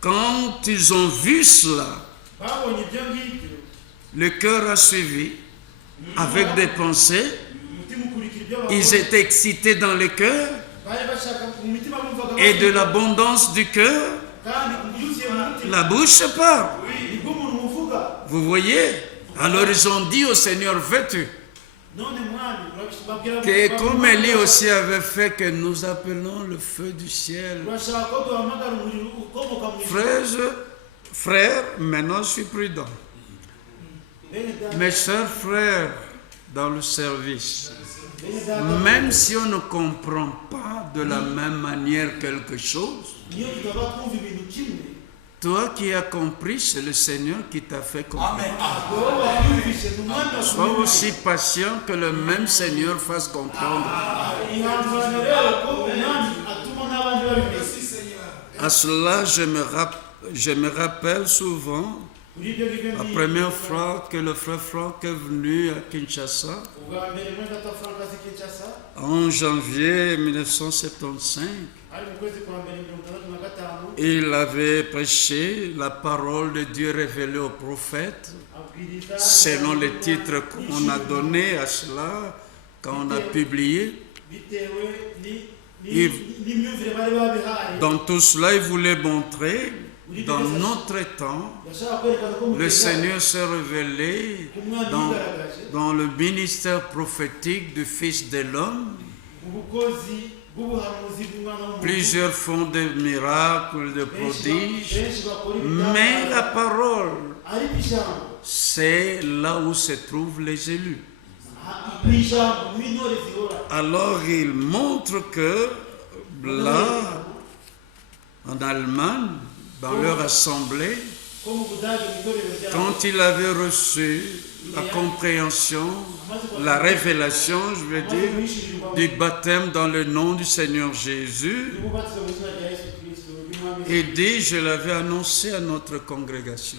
Quand ils ont vu cela, le cœur a suivi avec des pensées. Ils étaient excités dans le cœur et de l'abondance du cœur, la bouche parle. Vous voyez? Alors ils ont dit au Seigneur, veux-tu que comme Élie aussi avait fait, que nous appelons le feu du ciel. Frères, maintenant je suis prudent. Mes chers frères dans le service, même si on ne comprend pas de la même manière quelque chose, toi qui as compris, c'est le Seigneur qui t'a fait comprendre. Sois aussi patient que le même Seigneur fasse comprendre. À cela, je me rappelle souvent la première fois que le frère Franck est venu à Kinshasa, en janvier 1975. Il avait prêché la parole de Dieu révélée aux prophètes, selon les titres qu'on a donnés à cela, quand on a publié. Dans tout cela, il voulait montrer, dans notre temps, le Seigneur s'est révélé dans le ministère prophétique du Fils de l'homme. Plusieurs font des miracles, des prodiges, mais la parole, c'est là où se trouvent les élus. Alors il montre que là, en Allemagne, dans leur assemblée, quand il avait reçu la compréhension, la révélation, je veux dire, du baptême dans le nom du Seigneur Jésus, il dit, je l'avais annoncé à notre congrégation.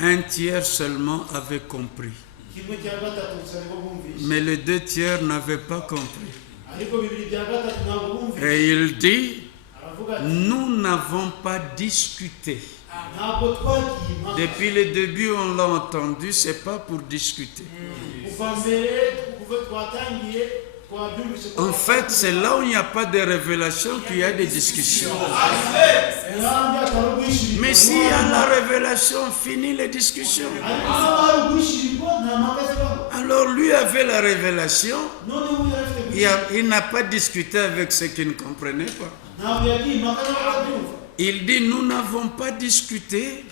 Un tiers seulement avait compris. Mais les 2 tiers n'avaient pas compris. Et il dit, nous n'avons pas discuté. Depuis le début, on l'a entendu, c'est pas pour discuter. En fait, c'est là où il n'y a pas de révélation qu'il y a des discussions. Mais s'il y a la révélation, finit les discussions. Alors lui avait la révélation, il n'a pas discuté avec ceux qui ne comprenaient pas. Il dit, nous n'avons pas discuté,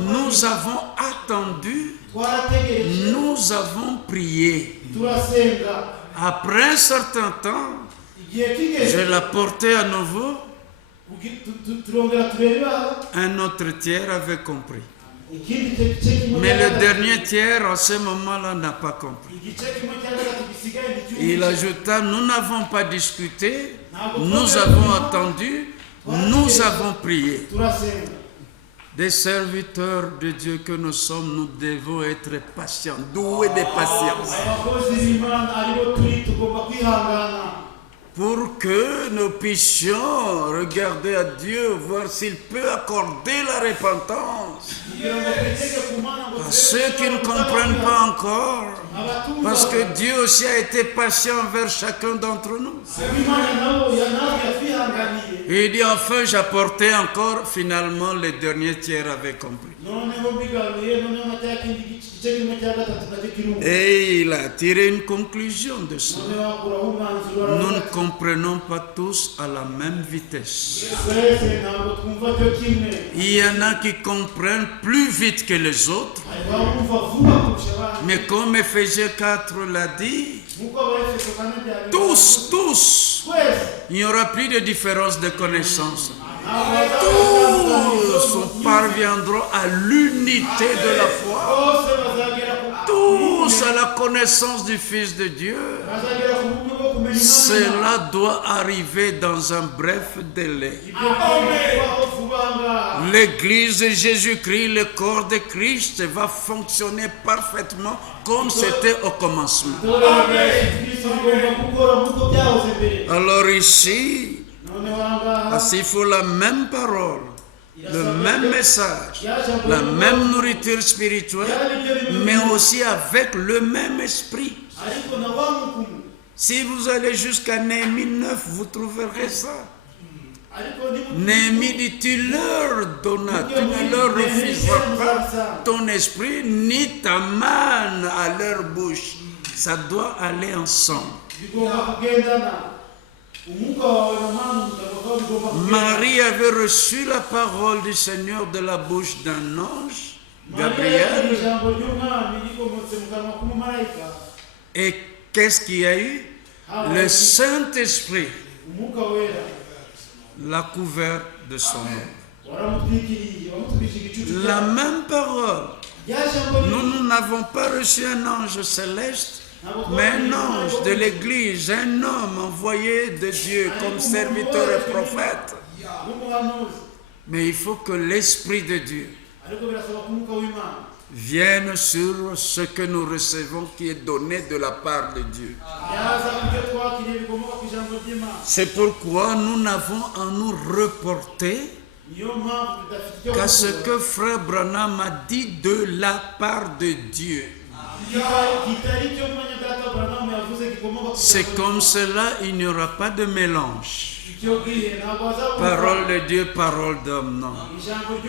nous avons attendu, nous avons prié. Après un certain temps, je l'ai porté à nouveau, un autre tiers avait compris. Mais le dernier tiers, en ce moment-là, n'a pas compris. Il ajouta, nous n'avons pas discuté, nous avons attendu, nous avons prié. Des serviteurs de Dieu que nous sommes, nous devons être patients, doués de patience. Pour que nous puissions regarder à Dieu, voir s'il peut accorder la repentance à ceux qui ne comprennent pas encore, parce que Dieu aussi a été patient envers chacun d'entre nous. Et il dit, enfin j'apportais encore, finalement les derniers tiers avaient compris. Et il a tiré une conclusion de cela. Nous ne comprenons pas tous à la même vitesse. Il y en a qui comprennent plus vite que les autres. Mais comme Éphésiens 4 l'a dit, tous, il n'y aura plus de différence de connaissance. Tous parviendront à l'unité de la foi. Tous à la connaissance du Fils de Dieu. Cela doit arriver dans un bref délai. L'Église de Jésus-Christ, le corps de Christ, va fonctionner parfaitement comme c'était au commencement. Alors ici, Parce qu'il faut la même parole, le même message, la même nourriture spirituelle, mais aussi avec le même esprit. Si vous allez jusqu'à Néhémie 9, vous trouverez ça. Néhémie dit, tu leur donnas, tu ne leur refuseras pas ton esprit ni ta manne à leur bouche. Ça doit aller ensemble. Marie avait reçu la parole du Seigneur de la bouche d'un ange, Gabriel. Et qu'est-ce qu'il y a eu? Le Saint-Esprit l'a couvert de son nom. La même parole. Nous n'avons pas reçu un ange céleste, mais un ange de l'Église, un homme envoyé de Dieu comme serviteur et prophète. Mais il faut que l'Esprit de Dieu vienne sur ce que nous recevons qui est donné de la part de Dieu. C'est pourquoi nous n'avons à nous reporter qu'à ce que Frère Branham a dit de la part de Dieu. C'est comme cela, il n'y aura pas de mélange. Parole de Dieu, parole d'homme, non.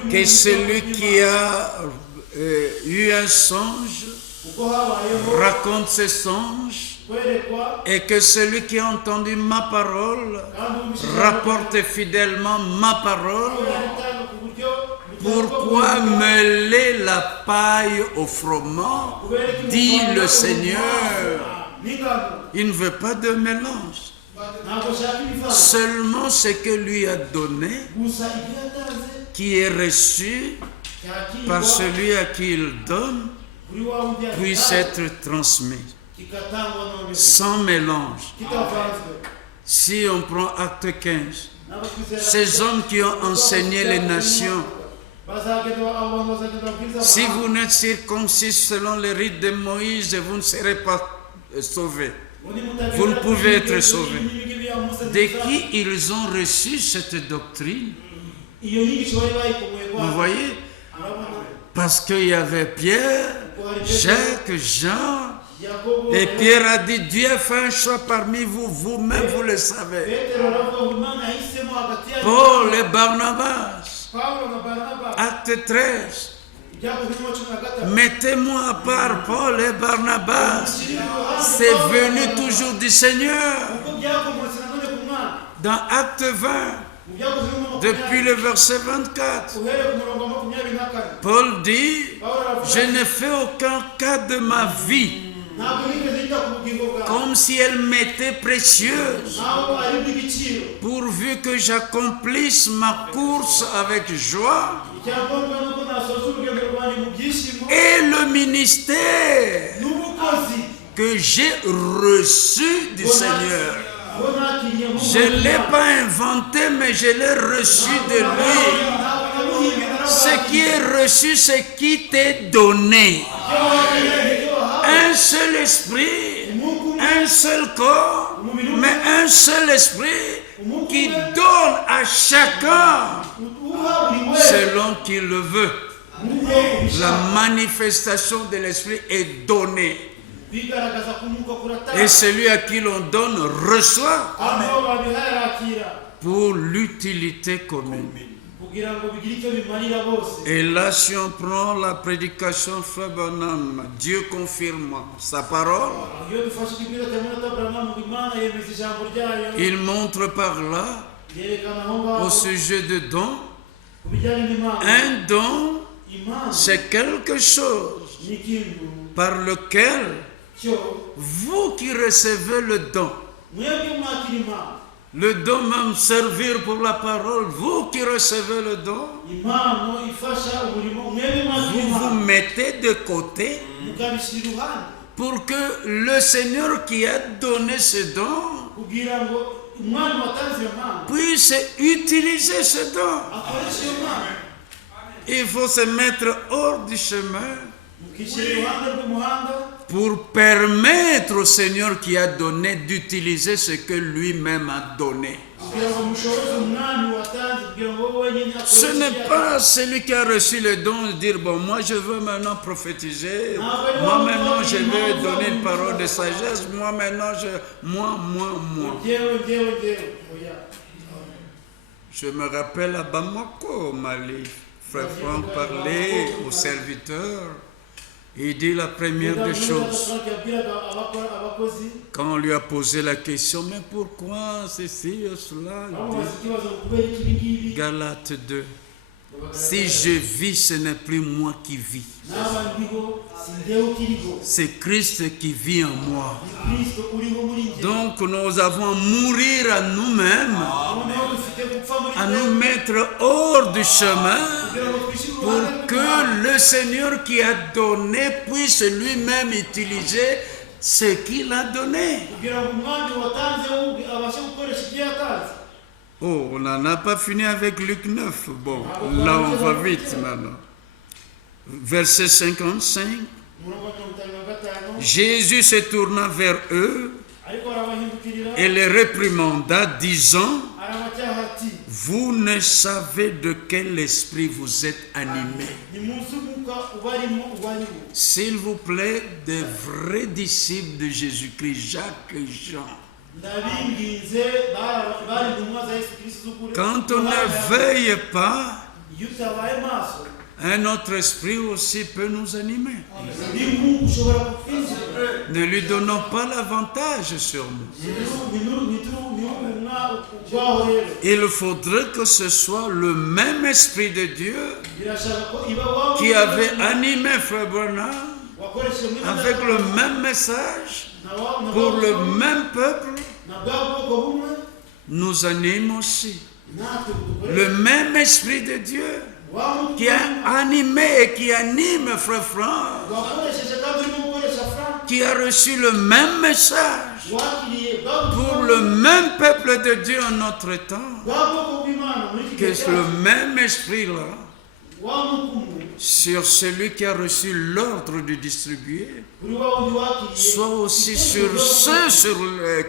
Que celui qui a eu un songe raconte ses songes, et que celui qui a entendu ma parole rapporte fidèlement ma parole. Pourquoi mêler la paille au froment, dit le Seigneur. Il ne veut pas de mélange. Seulement ce que lui a donné, qui est reçu par celui à qui il donne, puisse être transmis sans mélange. Si on prend Acte 15, ces hommes qui ont enseigné les nations, si vous n'êtes circoncis selon les rites de Moïse, vous ne serez pas sauvés. Vous ne pouvez être sauvés. De qui ils ont reçu cette doctrine? Vous voyez? Parce qu'il y avait Pierre, Jacques, Jean, et Pierre a dit, Dieu a fait un choix parmi vous, vous-même vous le savez. Paul et Barnabas, Acte 13. Mettez-moi à part Paul et Barnabas. C'est venu toujours du Seigneur. Dans Acte 20, depuis le verset 24, Paul dit, je n'ai fait aucun cas de ma vie comme si elle m'était précieuse, pourvu que j'accomplisse ma course avec joie et le ministère que j'ai reçu du Seigneur. Je ne l'ai pas inventé, mais je l'ai reçu de lui. Ce qui est reçu, c'est qui t'est donné. Un seul esprit, un seul corps, mais un seul esprit qui donne à chacun selon qu'il le veut. La manifestation de l'esprit est donnée. Et celui à qui l'on donne reçoit pour l'utilité commune. Et là, si on prend la prédication Frère Branham, Dieu confirme sa parole. Il montre par là, au sujet de don, un don, c'est quelque chose par lequel vous qui recevez le don même servir pour la parole, vous qui recevez le don, vous vous mettez de côté pour que le Seigneur qui a donné ce don puisse utiliser ce don. Il faut se mettre hors du chemin pour permettre au Seigneur qui a donné d'utiliser ce que lui-même a donné. Ce n'est pas celui qui a reçu le don de dire, bon, moi je veux maintenant prophétiser, moi maintenant je vais donner une parole de sagesse, moi maintenant moi. Je me rappelle à Bamako, au Mali, Frère Franck parlait aux serviteurs. Il dit la première des choses, quand on lui a posé la question, mais pourquoi ceci ou cela, il dit, Galates 2, si je vis, ce n'est plus moi qui vis. C'est Christ qui vit en moi. Donc nous avons à mourir à nous-mêmes, à nous mettre hors du chemin pour que le Seigneur qui a donné puisse lui-même utiliser ce qu'il a donné. Oh, on n'en a pas fini avec Luc 9. Bon, là on va vite maintenant. Verset 55. Jésus se tourna vers eux et les réprimanda, disant, vous ne savez de quel esprit vous êtes animés. S'il vous plaît, des vrais disciples de Jésus-Christ, Jacques et Jean. Quand on ne veille pas, un autre esprit aussi peut nous animer. Ne lui donnons pas l'avantage sur nous. Il faudrait que ce soit le même esprit de Dieu qui avait animé Frère Branham avec le même message pour le même peuple, nous anime aussi. Le même esprit de Dieu qui a animé et qui anime Frère Franck, qui a reçu le même message pour le même peuple de Dieu en notre temps, que le même esprit-là sur celui qui a reçu l'ordre de distribuer, soit aussi sur ceux sur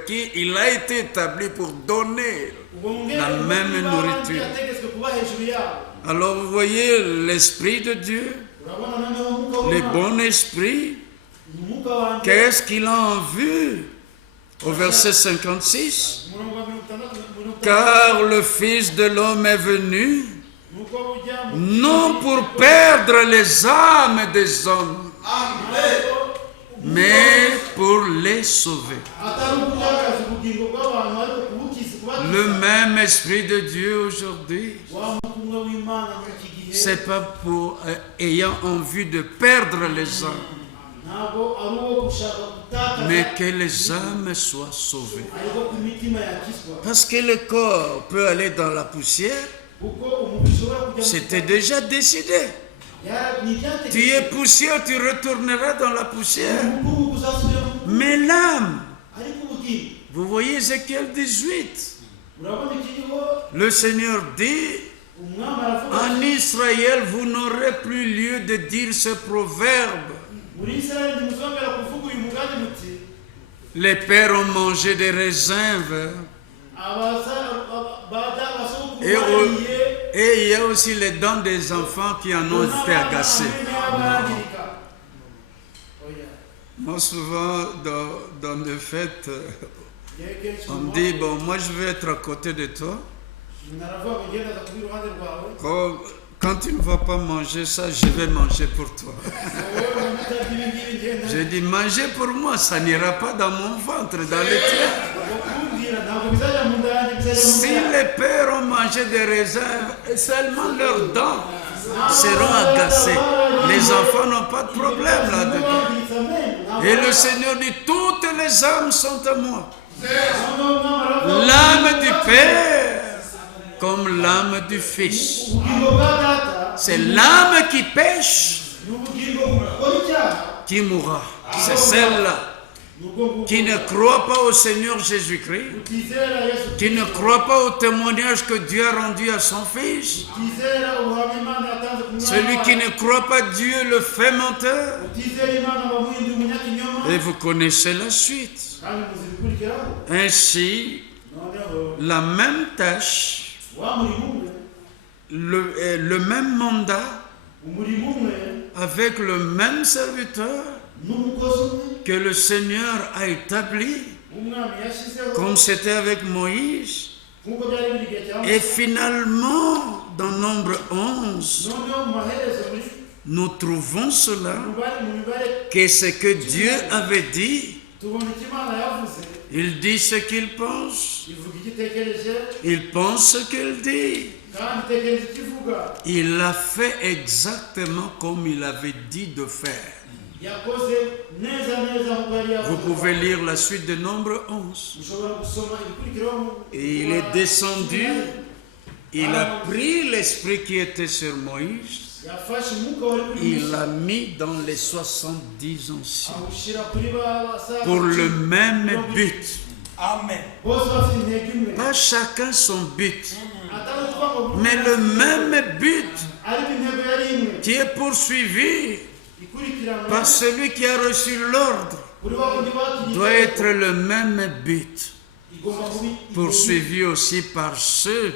qui il a été établi pour donner la même nourriture. Alors vous voyez l'Esprit de Dieu, le bon esprit, qu'est-ce qu'il a en vue? Au verset 56, car le Fils de l'homme est venu, non pour perdre les âmes des hommes, mais pour les sauver. Le même Esprit de Dieu aujourd'hui, c'est pas pour ayant en vue de perdre les âmes, mais que les âmes soient sauvées. Parce que le corps peut aller dans la poussière, c'était déjà décidé. Tu es poussière, tu retourneras dans la poussière. Mais l'âme, vous voyez Ézéchiel 18, le Seigneur dit, en Israël, vous n'aurez plus lieu de dire ce proverbe. Les pères ont mangé des raisins verts. Et il y a aussi les dents des enfants qui en ont été agacés. Moi, souvent, dans des fêtes, on me dit, bon, moi je vais être à côté de toi. Quand tu ne vas pas manger ça, je vais manger pour toi. Je dis, manger pour moi, ça n'ira pas dans mon ventre, dans le tien. Si les pères ont mangé des raisins, seulement leurs dents seront agacées. Les enfants n'ont pas de problème là-dedans. Et le Seigneur dit, toutes les âmes sont à moi. L'âme du Père comme l'âme du Fils. C'est l'âme qui pêche qui mourra. C'est celle-là qui ne croit pas au Seigneur Jésus-Christ, qui ne croit pas au témoignage que Dieu a rendu à son Fils. Celui qui ne croit pas Dieu le fait menteur. Et vous connaissez la suite. Ainsi, la même tâche, le même mandat, avec le même serviteur que le Seigneur a établi, comme c'était avec Moïse. Et finalement, dans Nombre 11, nous trouvons cela, que ce que Dieu avait dit, il dit ce qu'il pense, il pense ce qu'il dit. Il a fait exactement comme il avait dit de faire. Vous pouvez lire la suite de Nombre 11. Et il est descendu, il a pris l'esprit qui était sur Moïse, il l'a mis dans les 70 anciens pour le même but. Amen. Pas chacun son but, mais le même but qui est poursuivi par celui qui a reçu l'ordre doit être le même but, poursuivi aussi par ceux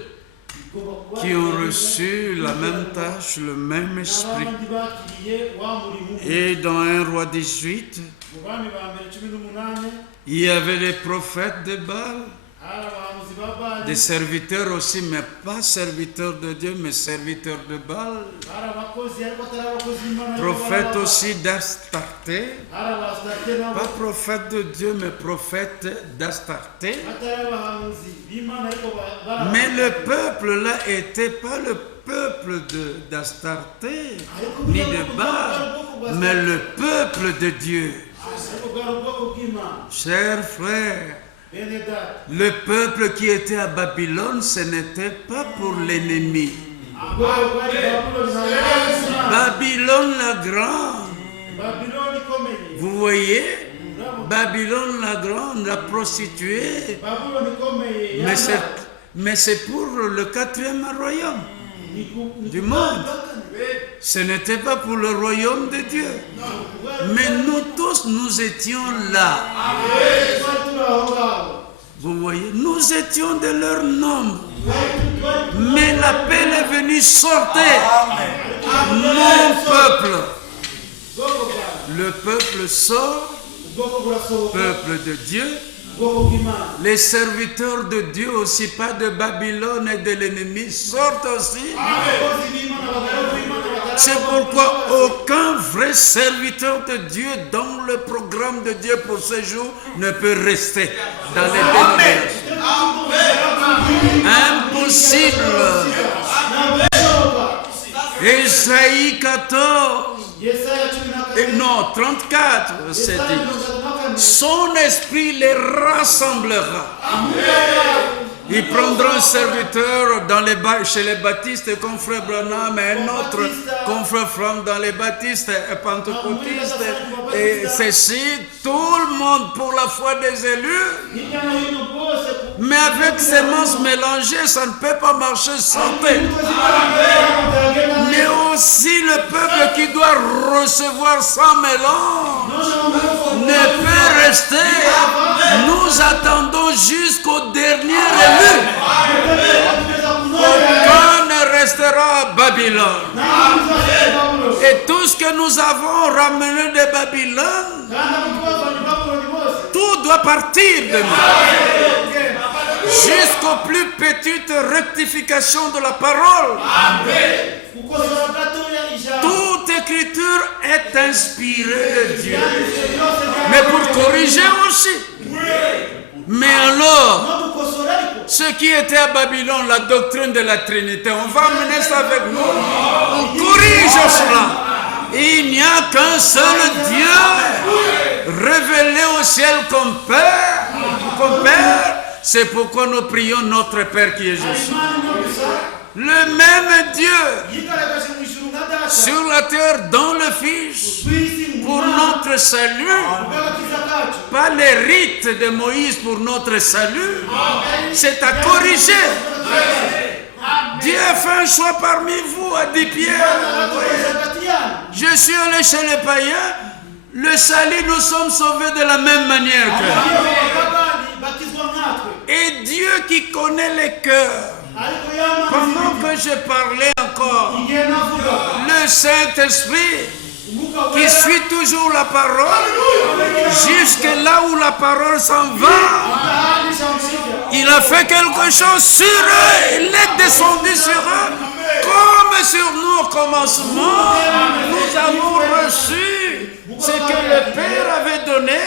qui ont reçu la même tâche, le même esprit. Et dans 1 Roi 18, il y avait des prophètes de Baal, des serviteurs aussi, mais pas serviteurs de Dieu, mais serviteurs de Baal. Prophètes aussi d'Astarté, pas prophète de Dieu, mais prophète d'Astarté. Mais le peuple là n'était pas le peuple d'Astarté, ni de Baal, mais le peuple de Dieu. Chers frères, le peuple qui était à Babylone, ce n'était pas pour l'ennemi. Babylone la grande, vous voyez, Babylone la grande, la prostituée, mais c'est pour le 4e royaume du monde. Ce n'était pas pour le royaume de Dieu. Mais nous tous, nous étions là. Vous voyez, nous étions de leur nombre. Mais l'appel est venu, sortez. Mon peuple. Le peuple sort, peuple de Dieu. Les serviteurs de Dieu aussi, pas de Babylone et de l'ennemi, sortent aussi. C'est pourquoi aucun vrai serviteur de Dieu dans le programme de Dieu pour ce jour ne peut rester dans les dénominations. Impossible. Ésaïe 14. Non, 34, c'est dit. Son esprit les rassemblera. Ils prendront un serviteur chez les baptistes comme frère Branham, et un autre comme frère Franck dans les baptistes et pentecôtistes. Et ceci, tout le monde pour la foi des élus. Mais avec semences mélangées, ça ne peut pas marcher sans paix. Mais aussi le peuple qui doit recevoir sans mélange ne peut rester. Nous attendons jusqu'au dernier élu. Aucun ne restera à Babylone. Et tout ce que nous avons ramené de Babylone, tout doit partir de nous. Jusqu'aux plus petites rectifications de la parole. Toute écriture est inspirée de Dieu. Mais pour corriger aussi. Mais alors, ce qui était à Babylone, la doctrine de la Trinité, on va amener ça avec nous. On corrige cela. Il n'y a qu'un seul Dieu révélé au ciel comme Père. C'est pourquoi nous prions notre Père qui est Jésus. Le même Dieu sur la terre dans le Fils pour notre salut. Pas les rites de Moïse pour notre salut. C'est à corriger. Dieu a fait un choix parmi vous, a dit Pierre. Je suis allé chez les païens. Le salut, nous sommes sauvés de la même manière que. Et Dieu qui connaît les cœurs, pendant que je parlais encore, le Saint-Esprit qui suit toujours la parole, jusque là où la parole s'en va, il a fait quelque chose sur eux, il est descendu sur eux, comme sur nous au commencement, nous avons reçu ce que le Père avait donné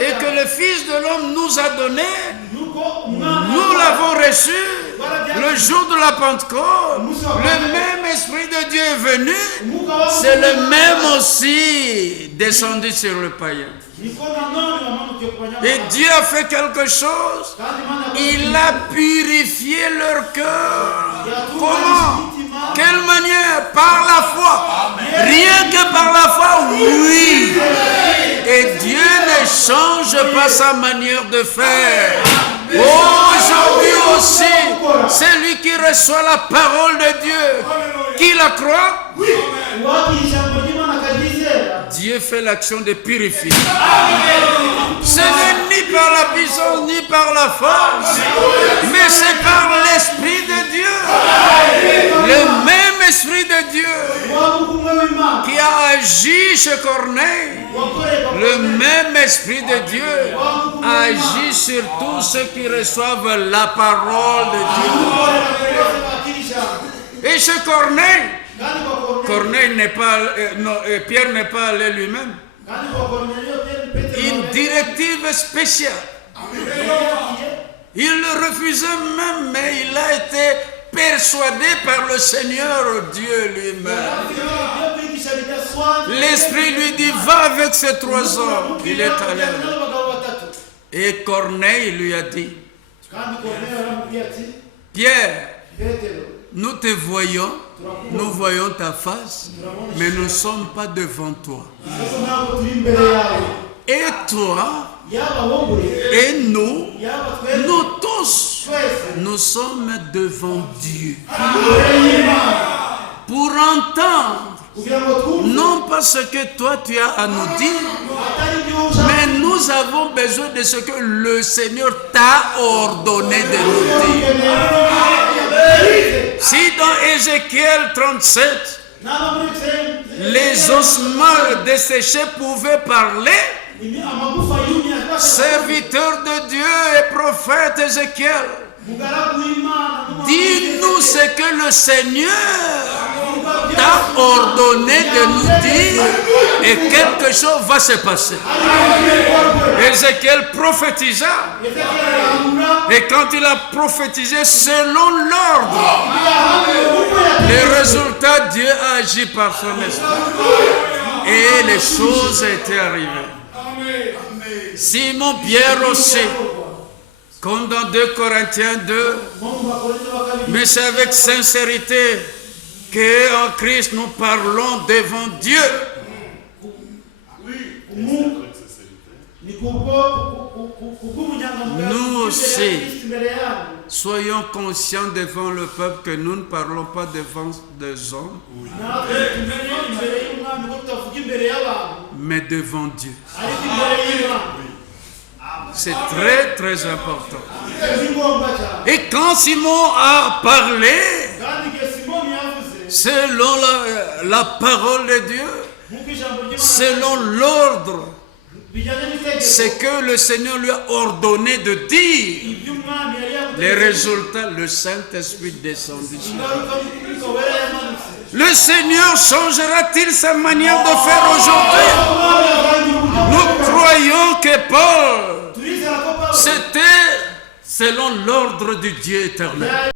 et que le Fils de l'homme nous a donné. Nous l'avons reçu le jour de la Pentecôte. Le même Esprit de Dieu est venu. C'est le même aussi descendu sur le païen. Et Dieu a fait quelque chose. Il a purifié leur cœur. Comment? Quelle manière? Par la foi. Rien que par la foi, oui. Et Dieu ne change pas sa manière de faire. Aujourd'hui aussi, c'est lui qui reçoit la parole de Dieu. Qui la croit? Dieu fait l'action de purifier. Ce n'est ni par la puissance ni par la force, mais c'est par l'Esprit de Dieu. Le même Esprit de Dieu qui a agi chez Corneille, le même Esprit de Dieu agit sur tous ceux qui reçoivent la parole de Dieu. Et chez Corneille n'est pas, Pierre n'est pas allé lui-même. Une directive spéciale. Il le refusait même, mais il a été persuadé par le Seigneur Dieu lui-même. L'Esprit lui dit, va avec ces 3 hommes. Il est allé. Et Corneille lui a dit, Pierre, nous te voyons, nous voyons ta face, mais nous ne sommes pas devant toi. Et toi, et nous tous, nous sommes devant Dieu. Pour entendre, non pas ce que toi tu as à nous dire, mais nous avons besoin de ce que le Seigneur t'a ordonné de nous dire. Si dans Ézéchiel 37, les ossements desséchés pouvaient parler, serviteur de Dieu et prophète Ézéchiel, dis-nous ce que le Seigneur t'a ordonné de nous dire et quelque chose va se passer. Ézéchiel prophétisa et quand il a prophétisé selon l'ordre, le résultat, Dieu a agi par son esprit et les choses étaient arrivées. Simon Pierre aussi, comme dans 2 Corinthiens 2, mais c'est avec sincérité qu'en Christ nous parlons devant Dieu. Nous aussi, soyons conscients devant le peuple que nous ne parlons pas devant des hommes, mais devant Dieu. C'est très très important. Et quand Simon a parlé, selon la parole de Dieu, selon l'ordre, c'est que le Seigneur lui a ordonné de dire. Les résultats, le Saint-Esprit descendu sur lui. Le Seigneur changera-t-il sa manière de faire aujourd'hui? Nous croyons que Paul, c'était selon l'ordre du Dieu éternel.